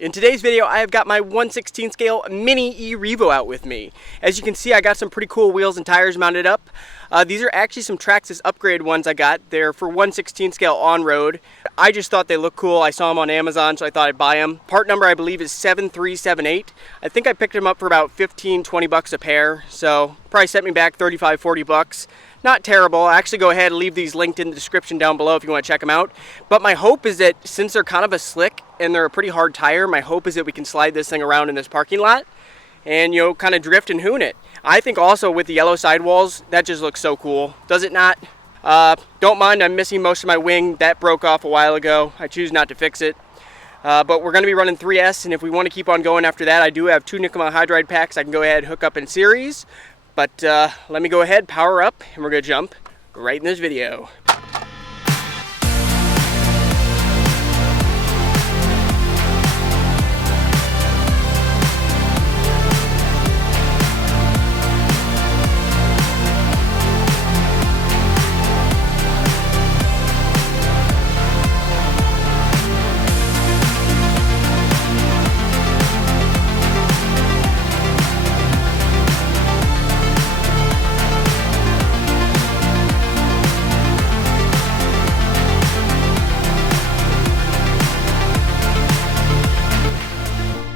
In today's video, I have got my 1/16 scale mini E Revo out with me. As you can see, I got some pretty cool wheels and tires mounted up. These are actually some Traxxas upgraded ones I got. They're for 1/16 scale on-road. I just thought they looked cool. I saw them on Amazon, so I thought I'd buy them. Part number, I believe, is 7378. I think I picked them up for about 15, 20 bucks a pair. So probably set me back 35, 40 bucks. Not terrible. I'll actually go ahead and leave these linked in the description down below if you want to check them out. But my hope is that since they're kind of a slick and they're a pretty hard tire, my hope is that we can slide this thing around in this parking lot and, you know, kind of drift and hoon it. I think also with the yellow sidewalls, that just looks so cool. Does it not? Don't mind, I'm missing most of my wing. That broke off a while ago. I choose not to fix it. But we're going to be running 3S, and if we want to keep on going after that, I do have 2 nickel hydride packs I can go ahead and hook up in series. But let me go ahead, power up, and we're going to jump right in this video.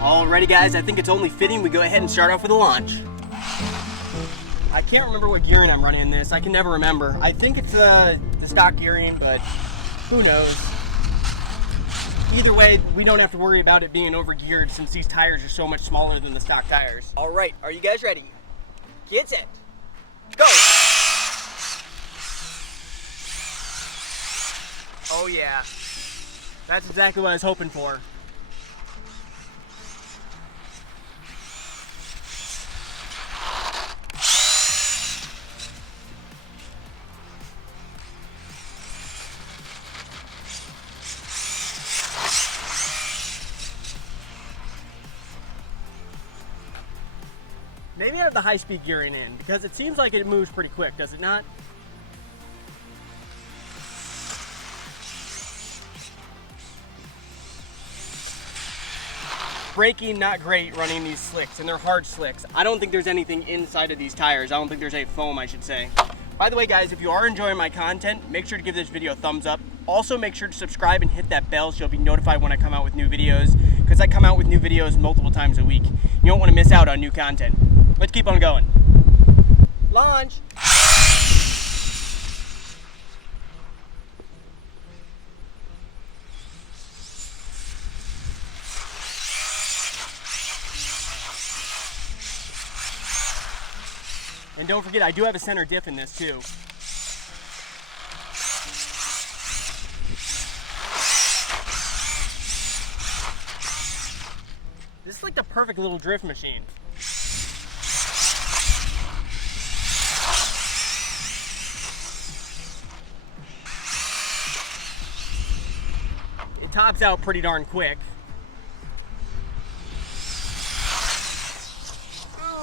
Alrighty guys, I think it's only fitting we go ahead and start off with a launch. I can't remember what gearing I'm running in this. I can never remember. I think it's the stock gearing, but who knows. Either way, we don't have to worry about it being overgeared since these tires are so much smaller than the stock tires. Alright, are you guys ready? Get set. Go! Oh yeah. That's exactly what I was hoping for. Maybe I have the high-speed gearing in, because it seems like it moves pretty quick, does it not? Braking, not great running these slicks, and they're hard slicks. I don't think there's anything inside of these tires. I don't think there's any foam, I should say. By the way, guys, if you are enjoying my content, make sure to give this video a thumbs up. Also, make sure to subscribe and hit that bell so you'll be notified when I come out with new videos, because I come out with new videos multiple times a week. You don't want to miss out on new content. Let's keep on going. Launch! And don't forget, I do have a center diff in this too. This is like the perfect little drift machine. It tops out pretty darn quick.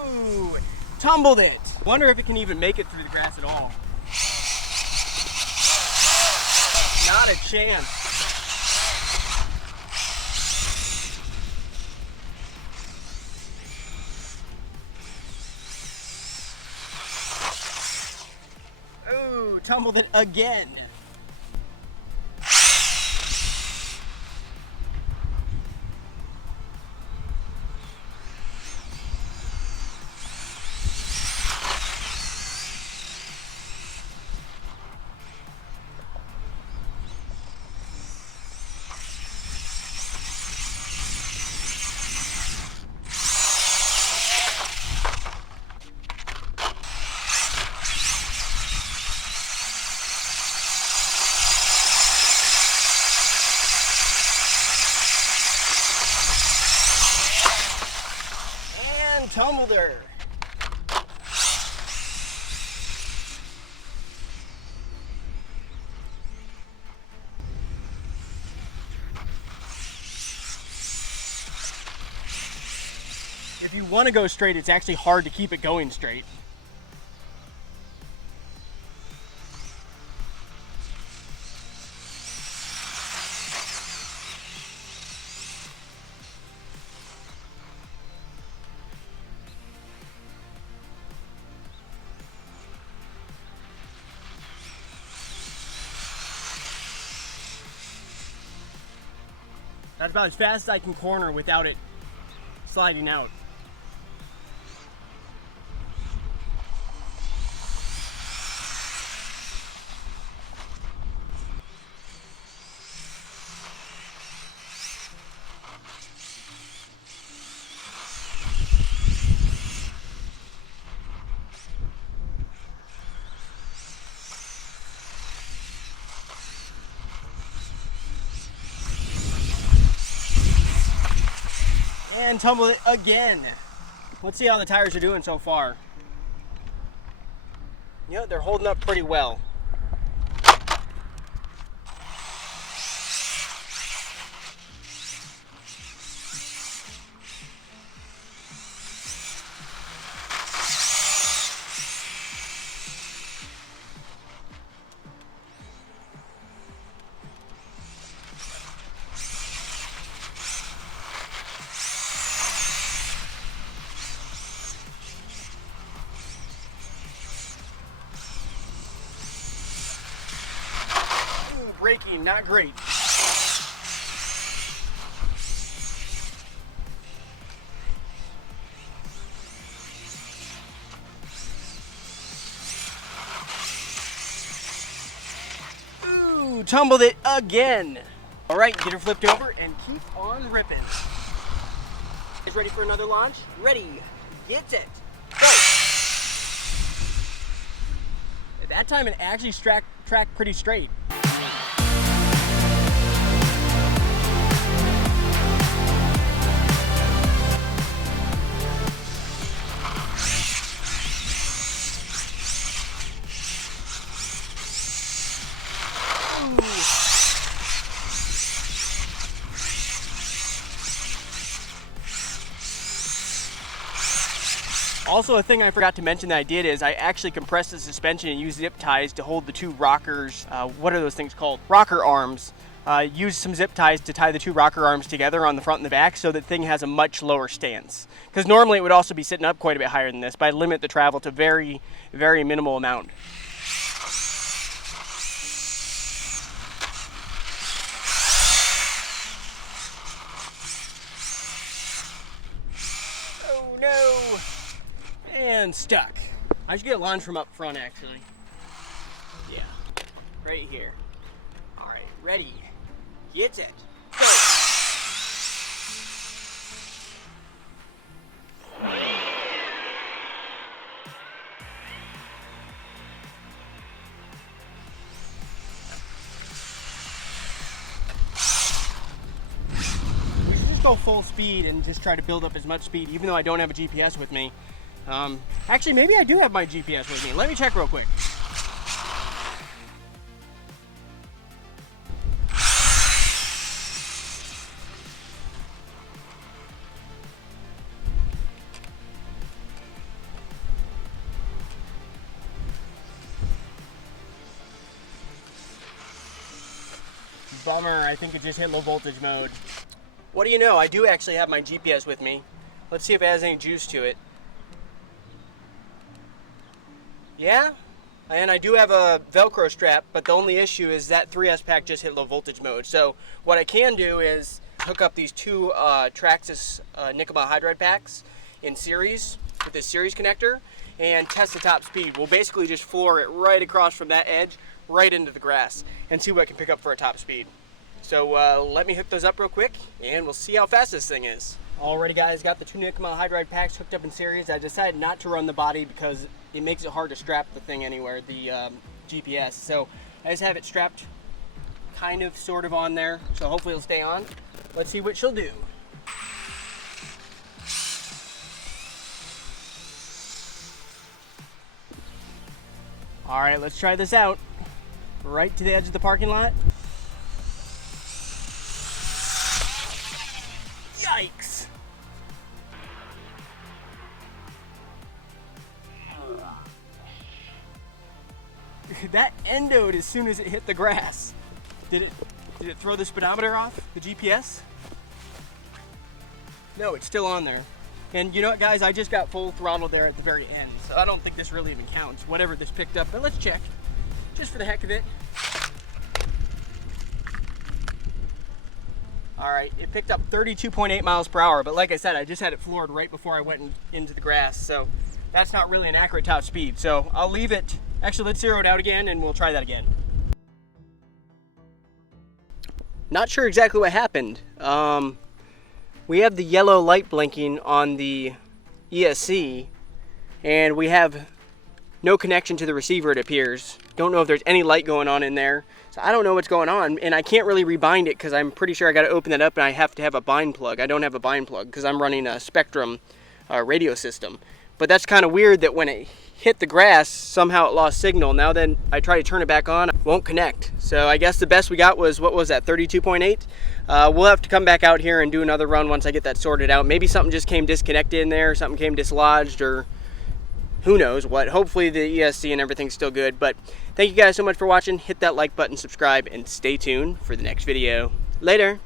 Ooh, tumbled it. Wonder if it can even make it through the grass at all. Not a chance. Ooh, tumbled it again. Tumbled her. If you want to go straight, it's actually hard to keep it going straight. That's about as fast as I can corner without it sliding out. And tumble it again. Let's see how the tires are doing so far. Yeah, they're holding up pretty well. Braking, not great. Ooh, tumbled it again. All right, get her flipped over and keep on ripping. Is ready for another launch? Ready, get it, go. At that time, it actually tracked pretty straight. Also, a thing I forgot to mention that I did is I actually compressed the suspension and used zip ties to hold the two rockers. What are those things called? Rocker arms. Used some zip ties to tie the two rocker arms together on the front and the back so that thing has a much lower stance. Because normally it would also be sitting up quite a bit higher than this, but I limit the travel to very, very minimal amount. Oh no! And stuck. I should get launched from up front actually. Yeah, right here. All right, ready, get it, go. We should just go full speed and just try to build up as much speed, even though I don't have a GPS with me. Actually, maybe I do have my GPS with me. Let me check real quick. Bummer, I think it just hit low voltage mode. What do you know? I do actually have my GPS with me. Let's see if it has any juice to it. Yeah, and I do have a Velcro strap, but the only issue is that 3S pack just hit low voltage mode. So what I can do is hook up these two Traxxas nickel hydride packs in series with this series connector and test the top speed. We'll basically just floor it right across from that edge, right into the grass, and see what I can pick up for a top speed. So let me hook those up real quick, and we'll see how fast this thing is. Alrighty guys, got the two nickel hydride packs hooked up in series. I decided not to run the body because it makes it hard to strap the thing anywhere, the GPS. So I just have it strapped kind of sort of on there, so hopefully it'll stay on. Let's see what she'll do. Alright, let's try this out. Right to the edge of the parking lot. Yikes! That endoed as soon as it hit the grass. Did it throw the speedometer off, the GPS? No, it's still on there. And you know what guys, I just got full throttle there at the very end, so I don't think this really even counts, whatever this picked up, but let's check, just for the heck of it. All All right, it picked up 32.8 miles per hour, but like I said, I just had it floored right before I went into the grass, so that's not really an accurate top speed. So I'll leave it. Actually, let's zero it out again and we'll try that again. Not sure exactly what happened. We have the yellow light blinking on the ESC, and we have no connection to the receiver, it appears. Don't know if there's any light going on in there. So I don't know what's going on, and I can't really rebind it because I'm pretty sure I got to open that up and I have to have a bind plug. I don't have a bind plug because I'm running a Spectrum radio system. But that's kind of weird that when it hit the grass, somehow it lost signal. Now then I try to turn it back on, it won't connect. So I guess the best we got was, what was that, 32.8? We'll have to come back out here and do another run once I get that sorted out. Maybe something just came disconnected in there, something came dislodged, or who knows what. Hopefully the ESC and everything's still good. But thank you guys so much for watching. Hit that like button, subscribe, and stay tuned for the next video. Later.